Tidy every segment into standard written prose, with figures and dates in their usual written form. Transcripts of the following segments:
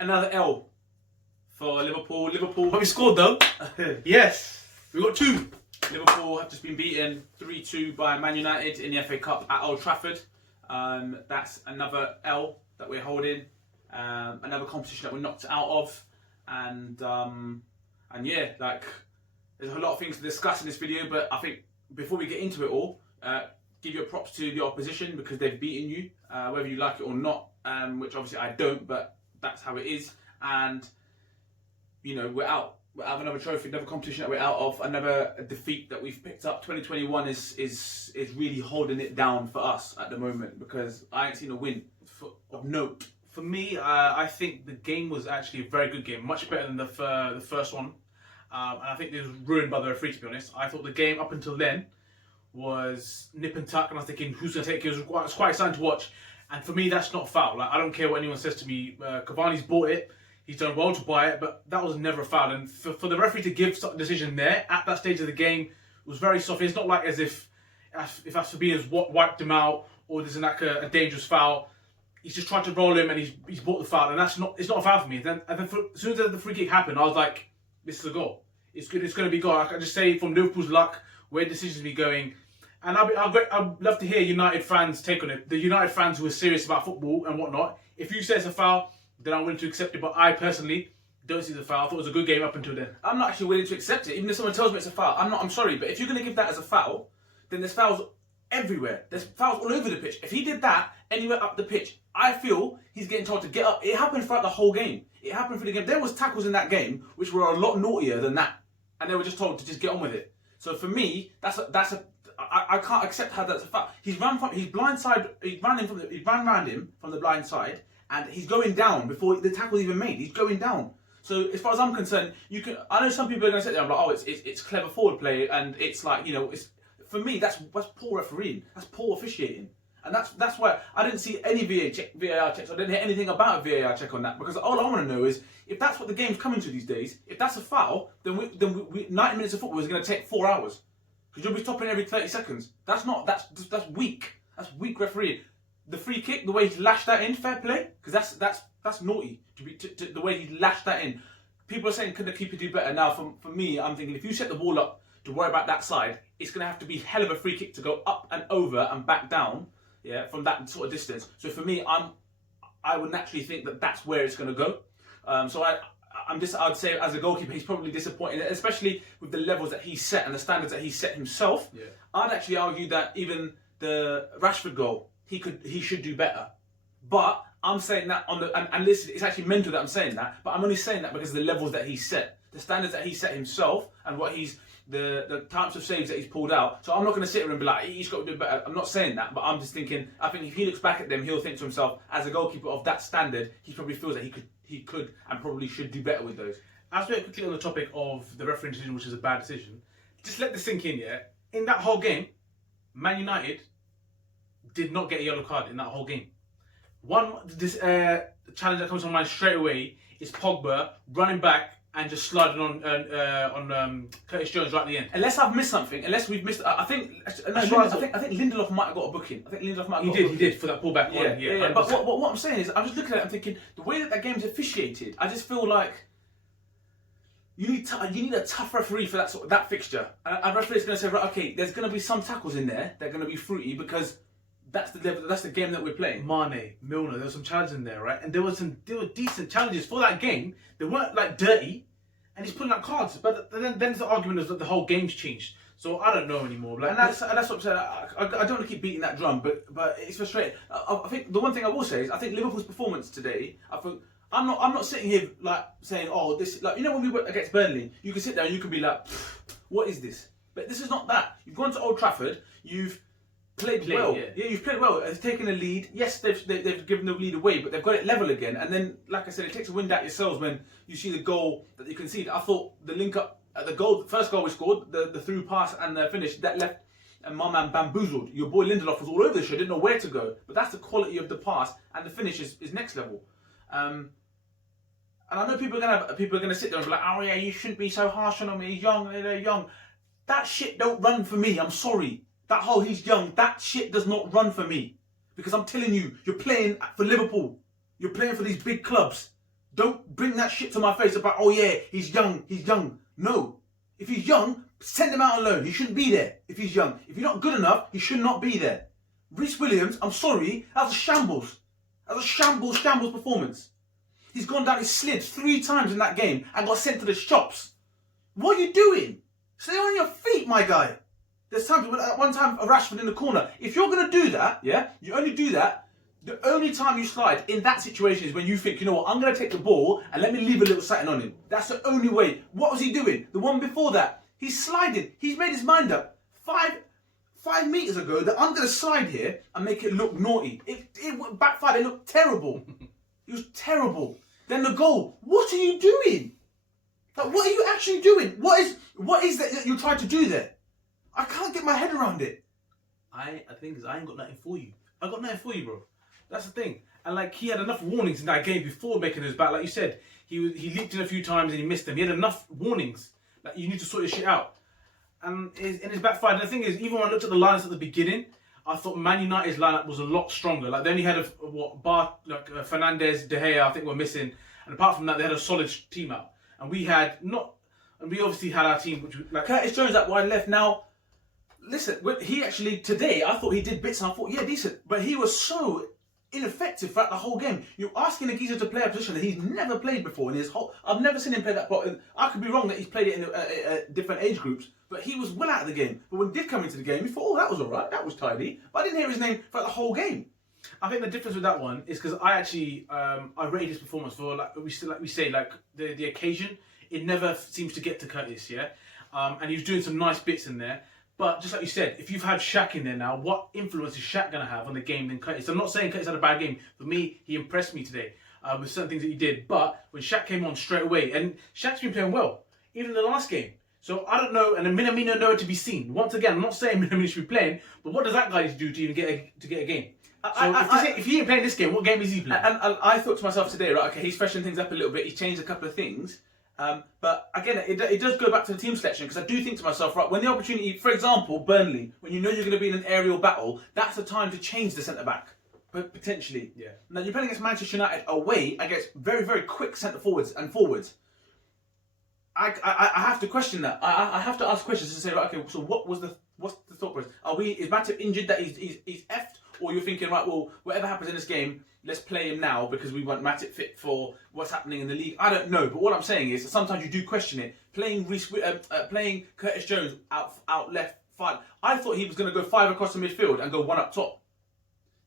Another L for Liverpool. Liverpool. But we scored though. Yes. We got 2. Liverpool have just been beaten 3-2 by Man United in the FA Cup at Old Trafford. That's another L that we're holding. Another competition that we're knocked out of. And yeah, like, there's a lot of things to discuss in this video, but I think before we get into it all, give your props to the opposition because they've beaten you, whether you like it or not, which obviously I don't, but that's how it is. And, you know, we're out. We're out of another trophy, another competition that we're out of, another defeat that we've picked up. 2021 is really holding it down for us at the moment because I ain't seen a win of note. For me, I think the game was actually a very good game, much better than the first one. And I think it was ruined by the referee, to be honest. I thought the game up until then was nip and tuck, and I was thinking, who's going to take it? It was quite exciting to watch. And for me, that's not a foul. Like, I don't care what anyone says to me. Cavani's bought it. He's done well to buy it, but that was never a foul. And for the referee to give a decision there, at that stage of the game, it was very soft. It's not like as if Firmino's wiped him out, or there's like a dangerous foul. He's just trying to roll him, and he's bought the foul, and it's not a foul for me. And then as soon as the free kick happened, I was like, this is a goal. It's good. It's going to be a goal. I can just say from Liverpool's luck, where decisions be going. And I'd love to hear United fans' take on it. The United fans who are serious about football and whatnot. If you say it's a foul, then I'm willing to accept it. But I personally don't see the foul. I thought it was a good game up until then. I'm not actually willing to accept it. Even if someone tells me it's a foul, I'm sorry. But if you're going to give that as a foul, then there's fouls everywhere. There's fouls all over the pitch. If he did that anywhere up the pitch, I feel he's getting told to get up. It happened throughout the whole game. It happened for the game. There was tackles in that game which were a lot naughtier than that, and they were just told to just get on with it. So for me, I can't accept how that's a foul. He ran round him from the blind side, and he's going down before the tackle's even made. He's going down. So as far as I'm concerned, I know some people are going to sit there and be like, oh, it's clever forward play, and it's like, you know, for me that's poor refereeing. That's poor officiating. And that's why I didn't see any VAR checks. I didn't hear anything about a VAR check on that, because all I want to know is if that's what the game's coming to these days. If that's a foul, then 90 minutes of football is going to take 4 hours because you'll be stopping every 30 seconds. That's weak. That's weak refereeing. The free kick, the way he lashed that in, fair play, because that's naughty the way he lashed that in. People are saying, could the keeper do better? Now, for me, I'm thinking if you set the ball up to worry about that side, it's going to have to be hell of a free kick to go up and over and back down. Yeah, from that sort of distance. So for me, I would naturally think that that's where it's going to go. So I'd say as a goalkeeper, he's probably disappointed, especially with the levels that he set and the standards that he set himself. Yeah. I'd actually argue that even the Rashford goal, he should do better. But I'm saying that and listen, it's actually mental that I'm saying that, but I'm only saying that because of the levels that he set, the standards that he set himself, and what the types of saves that he's pulled out. So I'm not going to sit here and be like, he's got to do better. I'm not saying that, but I'm just thinking, I think if he looks back at them, he'll think to himself, as a goalkeeper of that standard, he probably feels that he could and probably should do better with those. As we're quickly on the topic of the refereeing decision, which is a bad decision, just let this sink in, yeah? In that whole game, Man United did not get a yellow card in that whole game. This challenge that comes to mind straight away is Pogba running back and just sliding on Curtis Jones right at the end. Unless I've missed something, unless we've missed, I think Lindelof might have got a booking. He did for that pullback. Yeah. But what I'm saying is, I'm just looking at it, I'm thinking, the way that game's officiated, I just feel like you need a tough referee for that fixture. And a referee's going to say, right, okay, there's going to be some tackles in there, they're going to be fruity because that's the game that we're playing. Mane, Milner, there was some challenges in there, right? And there were decent challenges for that game. They weren't like dirty, and he's putting out cards. But then the argument is that the whole game's changed. So I don't know anymore. Like, and that's what I'm saying. I don't want to keep beating that drum, but it's frustrating. I think the one thing I will say is I think Liverpool's performance today. I think I'm not sitting here like saying, oh, this, like, you know, when we were against Burnley, you can sit there and you can be like, what is this? But this is not that. You've gone to Old Trafford. You've played well. Yeah, you've played well. It's taken a lead. Yes, they've given the lead away, but they've got it level again. And then, like I said, it takes a wind out yourselves when you see the goal that you concede. I thought the link up at the first goal we scored, the through pass and the finish, that left and my man bamboozled. Your boy Lindelof was all over the show, didn't know where to go. But that's the quality of the pass, and the finish is next level. And I know people are gonna sit there and be like, oh yeah, you shouldn't be so harsh on him. He's young. They're young. That shit don't run for me. I'm sorry. That whole he's young, that shit does not run for me. Because I'm telling you, you're playing for Liverpool. You're playing for these big clubs. Don't bring that shit to my face about, oh yeah, he's young. No. If he's young, send him out on loan. He shouldn't be there if he's young. If you're not good enough, he should not be there. Rhys Williams, I'm sorry, that was a shambles. That was a shambles performance. He's gone down, he slid 3 times in that game and got sent to the shops. What are you doing? Stay on your feet, my guy. There's times, at one time, a Rashford in the corner. If you're going to do that, yeah, you only do that. The only time you slide in that situation is when you think, you know what, I'm going to take the ball and let me leave a little something on him. That's the only way. What was he doing? The one before that, he's sliding. He's made his mind up. 5 meters ago that I'm going to slide here and make it look naughty. It backfired. It looked terrible. It was terrible. Then the goal. What are you doing? Like, what are you actually doing? What is that you're trying to do there? I can't get my head around it. I think I ain't got nothing for you. I got nothing for you, bro. That's the thing. And like, he had enough warnings in that game before making his back. Like you said, he leaked in a few times and he missed them. He had enough warnings that you need to sort your shit out. And in his backfire. And the thing is, even when I looked at the lineups at the beginning, I thought Man United's lineup was a lot stronger. Like, they only had Fernandes, De Gea, I think, were missing. And apart from that, they had a solid team out. And we obviously had our team, which like Curtis Jones, that wide left. Now, listen, he actually today, I thought he did bits, and I thought, yeah, decent, but he was so ineffective throughout the whole game. You're asking a geezer to play a position that he's never played before in his whole. I've never seen him play that part. I could be wrong that he's played it in different age groups, but he was well out of the game. But when he did come into the game, you thought, oh, that was all right, that was tidy. But I didn't hear his name throughout the whole game. I think the difference with that one is because I actually I rated his performance for like we say the occasion. It never seems to get to Curtis, yeah, and he was doing some nice bits in there. But just like you said, if you've had Shaq in there now, what influence is Shaq going to have on the game than Curtis? I'm not saying Curtis had a bad game. For me, he impressed me today with certain things that he did. But when Shaq came on straight away, and Shaq's been playing well, even in the last game. So I don't know, and Minamino nowhere to be seen. Once again, I'm not saying Minamino should be playing, but what does that guy need to do to even get a game? If he ain't playing this game, what game is he playing? And I thought to myself today, right, okay, he's freshened things up a little bit. He's changed a couple of things. But again, it does go back to the team selection, because I do think to myself, right, when the opportunity, for example, Burnley, when you know you're going to be in an aerial battle, that's the time to change the centre-back, potentially. Yeah. Now, you're playing against Manchester United away against very, very quick centre-forwards and forwards. I have to question that. I have to ask questions and say, right, okay, so what's the thought process? Is Matip injured that he's effed? Or you're thinking, right, well, whatever happens in this game, let's play him now because we want Matip fit for what's happening in the league. I don't know, but what I'm saying is sometimes you do question it. Playing Curtis Jones out left 5. I thought he was going to go 5 across the midfield and go 1 up top.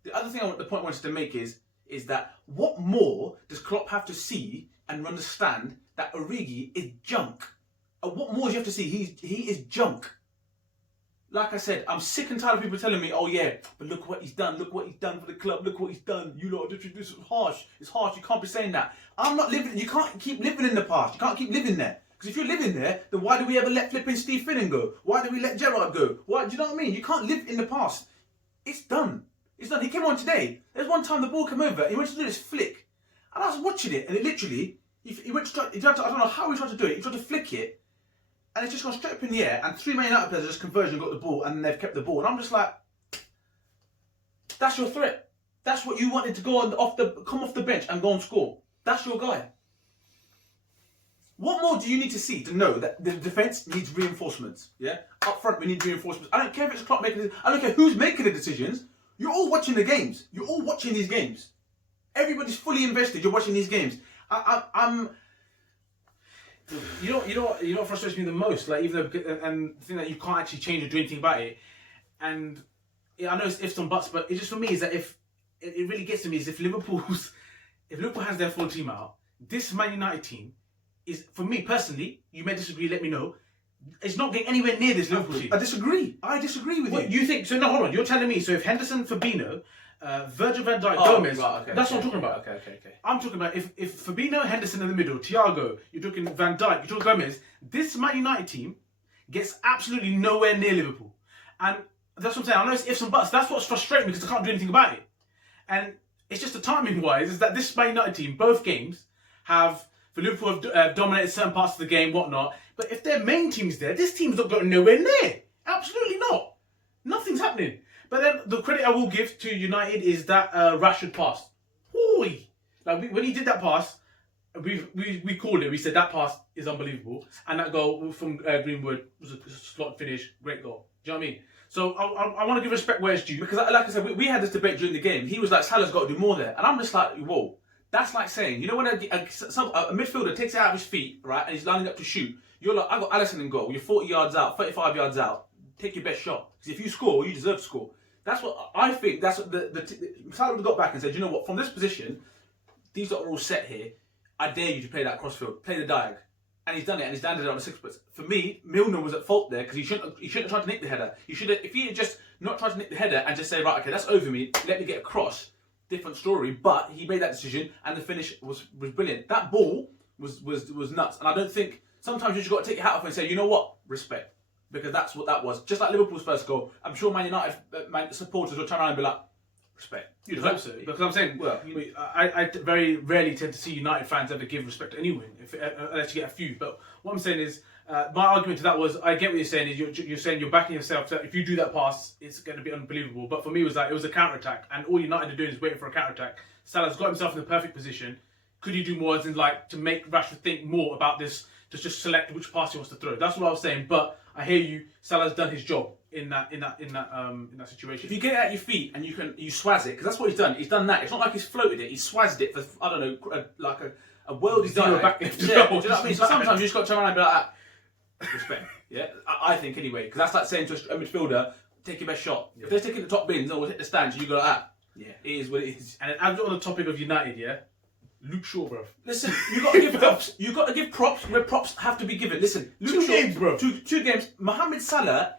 The other thing the point I wanted to make is that what more does Klopp have to see and understand that Origi is junk? What more do you have to see? He is junk. Like I said, I'm sick and tired of people telling me, oh yeah, but look what he's done. Look what he's done for the club. Look what he's done. You lot, this is harsh. It's harsh. You can't be saying that. I'm not living. You can't keep living in the past. You can't keep living there. Because if you're living there, then why do we ever let flipping Steve Finnan go? Why do we let Gerrard go? Why? Do you know what I mean? You can't live in the past. It's done. It's done. He came on today. There's one time the ball came over. He went to do this flick, and I was watching it, and it literally, he went to try, I don't know how he tried to do it. He tried to flick it. And it's just gone straight up in the air, and 3 Man United players just conversion got the ball, and they've kept the ball. And I'm just like, that's your threat. That's what you wanted to go come off the bench and go and score. That's your guy. What more do you need to see to know that the defence needs reinforcements? Yeah, up front we need reinforcements. I don't care if it's Klopp making it. I don't care who's making the decisions. You're all watching the games. You're all watching these games. Everybody's fully invested. You're watching these games. I'm. You know what frustrates me the most? Like, even though, and the thing that you can't actually change or do anything about it, and I know it's ifs and buts, but it just for me is that if it really gets to me is if Liverpool has their full team out, this Man United team is, for me personally, you may disagree, let me know, it's not getting anywhere near this Liverpool team. I disagree with you. You think so? No, hold on. You're telling me so if Henderson, Fabinho, Virgil van Dijk, Gomez. Right, okay, that's what I'm talking about. Okay. I'm talking about if Fabinho, Henderson in the middle, Thiago, you're talking Van Dijk, you're talking Gomez. This Man United team gets absolutely nowhere near Liverpool, and that's what I'm saying. I know it's ifs and buts. That's what's frustrating me because I can't do anything about it. And it's just the timing wise is that this Man United team, both games have for Liverpool have dominated certain parts of the game, whatnot. But if their main team's there, this team's not going nowhere near. Absolutely not. Nothing's happening. But then the credit I will give to United is that Rashford pass. Ooh, like when he did that pass, we called it. We said that pass is unbelievable, and that goal from Greenwood was a slot finish, great goal. Do you know what I mean? So I want to give respect where it's due, because, like I said, we had this debate during the game. He was like, Salah's got to do more there, and I'm just like, whoa. That's like saying, you know, when a midfielder takes it out of his feet, right, and he's lining up to shoot, you're like, I got Alisson in goal. You're 40 yards out, 35 yards out. Take your best shot, because if you score, you deserve to score. That's what I think. That's what Salah would have got back and said, you know what, from this position, these lot are all set here. I dare you to play that crossfield, play the diag. And he's done it, and he's landed it on the 6 foot. For me, Milner was at fault there, because he shouldn't have tried to nick the header. He should have, if he had just not tried to nick the header and just say, right, okay, that's over me, let me get across, different story. But he made that decision, and the finish was brilliant. That ball was nuts, and I don't think, sometimes you just got to take your hat off and say, you know what, respect. Because that's what that was. Just like Liverpool's first goal, I'm sure Man United supporters will turn around and be like, respect. You'd hope so. Because I'm saying, well, I very rarely tend to see United fans ever give respect to anyone, unless you get a few. But what I'm saying is, my argument to that was, I get what you're saying, is you're saying you're backing yourself, so if you do that pass, it's going to be unbelievable. But for me, it was like, it was a counter-attack, and all United are doing is waiting for a counter-attack. Salah's got himself in the perfect position. Could he do more, as in, like, to make Rashford think more about this, to just select which pass he wants to throw? That's what I was saying. But I hear you. Salah's done his job in that situation. If you get it at your feet and you swaz it, because that's what he's done. He's done that. It's not like he's floated it. He's swazzed it for, I don't know, like a worldie dive. Back do you know what I mean? So sometimes you just got to turn around and be like, respect. Yeah, I think anyway, because that's like saying to a midfielder, take your best shot. Yeah. If they're taking the top bins, or hit the stands, you go like that. Yeah, it is what it is. And as on the topic of United, yeah. Luke Shaw, bro. Listen, you got to give props. You got to give props where props have to be given. Listen, Luke Shaw, games, bro. Two games. Mohamed Salah,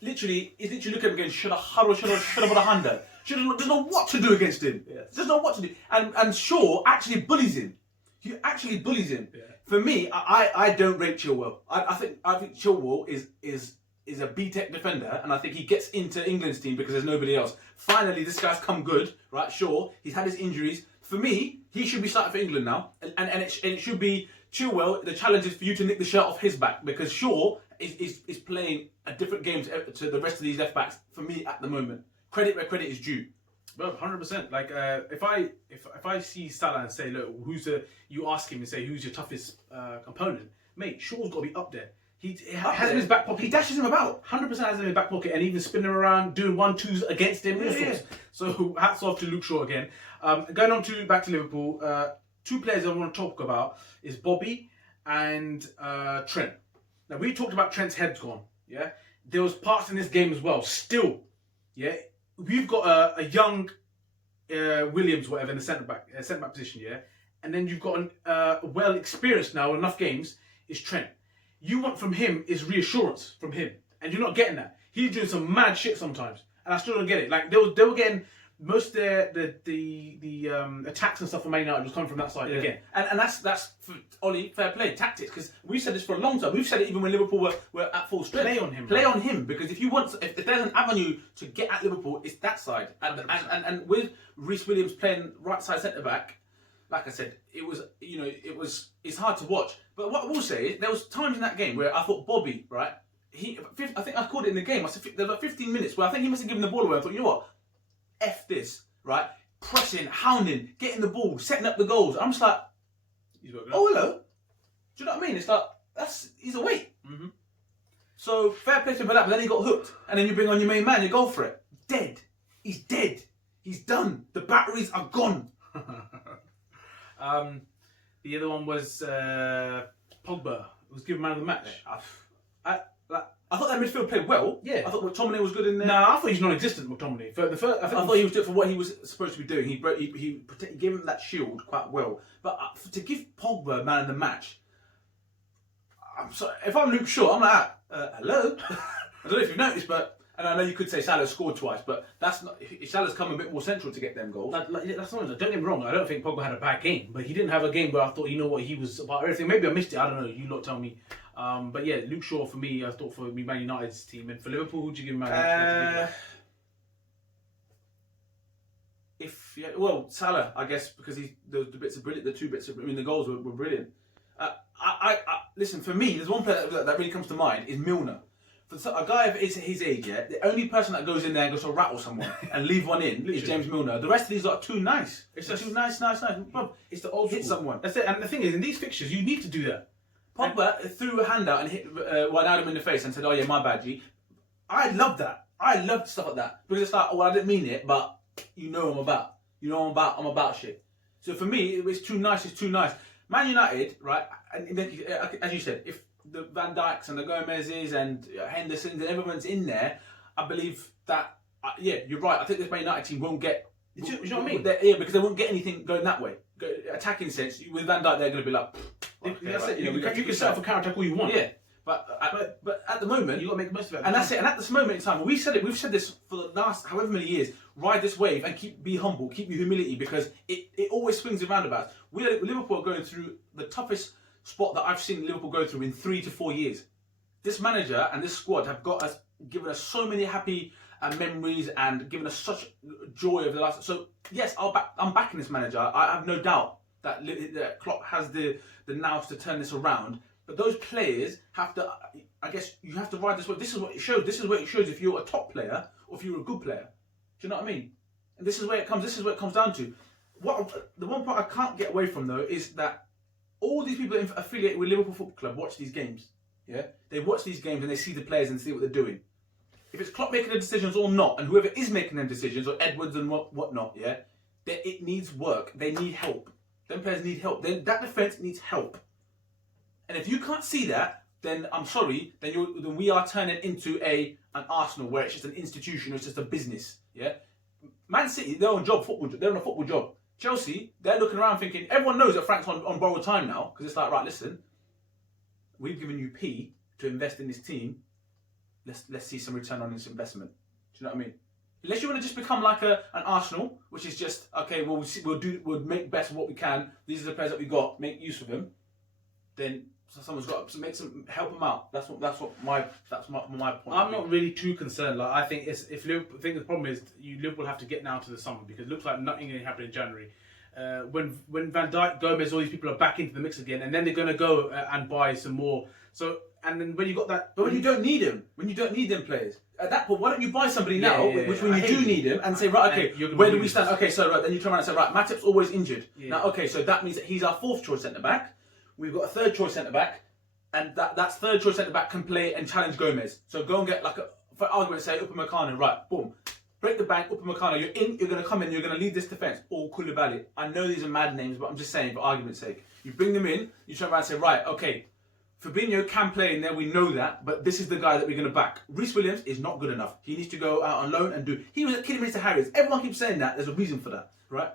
literally looking at him going, should have put a handle. Doesn't know what to do against him. Yes. Doesn't know what to do. And Shaw actually bullies him. He actually bullies him. Yeah. For me, I don't rate Chilwell. I think Chilwell is a B-Tech defender, and I think he gets into England's team because there's nobody else. Finally, this guy's come good, right? Sure, he's had his injuries. For me, he should be starting for England now, and it should be Chilwell. The challenge is for you to nick the shirt off his back, because Shaw is playing a different game to the rest of these left backs. For me, at the moment, credit where credit is due. Well, 100%. Like if I see Salah and say, look, you ask him and say who's your toughest opponent, mate, Shaw's got to be up there. He has him in his back pocket. He dashes him about. 100% has him in his back pocket, and even spinning him around, doing 1-2s against him. Yeah. So hats off to Luke Shaw again. Going on back to Liverpool, two players I want to talk about is Bobby and Trent. Now we talked about Trent's head's gone. Yeah, there was parts in this game as well. Still, yeah, we've got a young Williams, whatever, in the centre back position. Yeah, and then you've got a well experienced now, enough games, is Trent. You want from him is reassurance from him, and you're not getting that. He's doing some mad shit sometimes, and I still don't get it. Like they were getting most of the attacks and stuff from Man United was coming from that side again, and that's for Ollie, fair play tactics, because we've said this for a long time. We've said it even when Liverpool were at full strength. Play on him, because if there's an avenue to get at Liverpool, it's that side, and with Rhys Williams playing right side centre back. Like I said, it's hard to watch. But what I will say is, there was times in that game where I thought Bobby, right? I think I called it in the game. I said there were 15 minutes where I think he must have given the ball away. I thought, you know what? F this, right? Pressing, hounding, getting the ball, setting up the goals. I'm just like, oh hello. Do you know what I mean? It's like he's awake. Mm-hmm. So fair play to him for that. But then he got hooked, and then you bring on your main man, you go for it. Dead. He's dead. He's done. The batteries are gone. The other one was Pogba. It was given man of the match. I thought that midfield played well. Yeah. I thought McTominay was good in there. No, I thought he's non-existent, McTominay. I thought he was doing for what he was supposed to be doing. He gave him that shield quite well. But to give Pogba man of the match, I'm sorry. If I'm Luke Shaw, I'm like, hello. I don't know if you've noticed, but. And I know you could say Salah scored twice, but that's not. Salah's come a bit more central to get them goals. That's not. Don't get me wrong. I don't think Pogba had a bad game, but he didn't have a game where I thought, you know what, he was about everything. Maybe I missed it. I don't know. You lot tell me. But yeah, Luke Shaw for me. I thought for me, Man United's team, and for Liverpool, who'd you give Man United? Well, Salah, I guess, because the bits are brilliant. The two bits, the goals were brilliant. Listen, for me, there's one player that really comes to mind is Milner. For a guy of his age, yeah, the only person that goes in there and goes to rattle someone and leave one in is James Milner. The rest of these are too nice. It's just too nice. Bro, It's the old hit school. someone. That's it. And the thing is, in these fixtures, you need to do that. Pogba threw a hand out and hit Wijnaldum in the face and said, "Oh yeah, my bad, G." I love that. I love stuff like that because it's like, well, I didn't mean it, but you know I'm about. You know I'm about shit. So for me, it's too nice. It's too nice. Man United, right? And then, as you said, if the Van Dijks and the Gomez's and Hendersons and everyone's in there, I believe that, yeah, you're right. I think this Man United team won't get. You know what I mean? Yeah, because they won't get anything going that way. Attacking sense, with Van Dijk, they're going to be like, Okay, that's it. you know, You can set up a counter attack all you want. yeah. But at the moment, You got to make the most of it. and that's it. And at this moment in time, we've said this for the last however many years. Ride this wave and be humble, keep your humility, because it always swings and roundabouts. Liverpool are going through the toughest spot that I've seen Liverpool go through in 3 to 4 years. This manager and this squad have given us so many happy memories and given us such joy over the last. So yes, I'm backing this manager. I have no doubt that Klopp has the nous to turn this around. But those players have to. I guess you have to ride this wave. This is what it shows. This is what it shows if you're a top player or if you're a good player. Do you know what I mean? And this is where it comes. This is what it comes down to. The one part I can't get away from though is that all these people affiliated with Liverpool Football Club watch these games. Yeah, they watch these games and they see the players and see what they're doing. If it's Klopp making the decisions or not, and whoever is making them decisions, or Edwards and whatnot, yeah, it needs work. They need help. Them players need help. That defense needs help. And if you can't see that, then I'm sorry. Then we are turning into an Arsenal where it's just an institution, or it's just a business. Yeah, Man City, they're on a football job. Chelsea, they're looking around thinking everyone knows that Frank's on borrowed time now, because it's like, right, listen, we've given you P to invest in this team. Let's see some return on this investment. Do you know what I mean? Unless you want to just become like an Arsenal, which is just okay. Well, we'll make best of what we can. These are the players that we got. Make use of them. Then someone's got to help them out. That's my point. I'm not really too concerned. Like I think if Liverpool, I think the problem is Liverpool have to get now to the summer, because it looks like nothing going to happen in January. When Van Dijk, Gomez, all these people are back into the mix again, and then they're going to go and buy some more. So and then when you got that, but when you don't need them, players at that point, why don't you buy somebody now, which when you do need them, and say, right, okay, where do we stand? Okay, so right, then you turn around and say, right, Matip's always injured. Yeah. Now, okay, so that means that he's our 4th choice centre back. We've got a 3rd choice centre back, and that's 3rd choice centre back can play and challenge Gomez. So go and get for argument's sake, Upamecano, right, boom. Break the bank, Upamecano, you're going to come in, you're going to lead this defence. Or Koulibaly. I know these are mad names, but I'm just saying, for argument's sake. You bring them in, you turn around and say, right, okay, Firmino can play in there, we know that, but this is the guy that we're going to back. Rhys Williams is not good enough. He needs to go out on loan and do. He was a kid Mr. Harris. Everyone keeps saying that. There's a reason for that, right?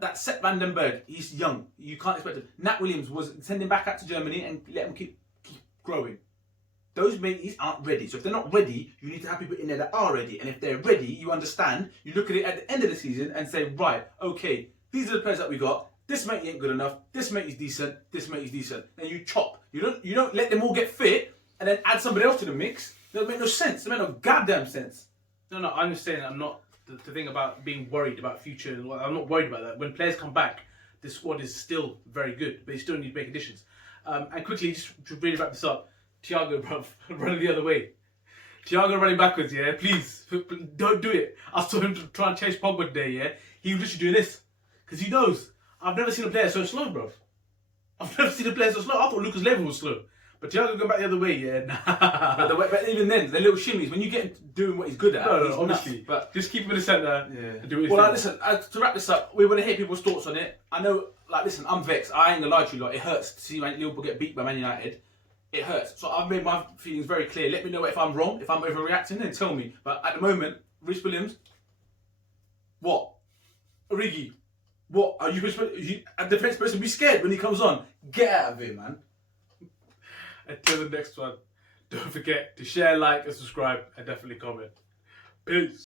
That Sepp Vandenberg, he's young. You can't expect him. Nat Williams was sending back out to Germany and let him keep growing. Those mates aren't ready. So if they're not ready, you need to have people in there that are ready. And if they're ready, you understand. You look at it at the end of the season and say, right, okay, these are the players that we got. This mate ain't good enough. This mate is decent. This mate is decent. Then you chop. You don't let them all get fit and then add somebody else to the mix. That make no sense. That make no goddamn sense. No, I'm just saying I'm not the thing about being worried about future. I'm not worried about that. When players come back, the squad is still very good, but you still need to make additions. And quickly, just to really wrap this up, Thiago, bruv, running the other way. Thiago running backwards, yeah, please don't do it. I saw him try and chase Pogba today, yeah. He was literally doing this because he knows. I've never seen a player so slow, bruv. I've never seen a player so slow. I thought Lucas Leiva was slow. But Thiago going back the other way, yeah, nah. But even then, the little shimmies, when you get him doing what he's good at, no, he's obviously. nuts. But just keep him in the centre and do his well, thing. listen, to wrap this up, we want to hear people's thoughts on it. I know, listen, I'm vexed. I ain't going to lie to you, it hurts to see Liverpool get beat by Man United. It hurts. So I've made my feelings very clear. Let me know if I'm wrong, if I'm overreacting, then tell me. But at the moment, Rhys Williams, what? Origi, what? Are you a defence supposed to be scared when he comes on? Get out of here, man. Until the next one, don't forget to share, like, and subscribe, and definitely comment. Peace.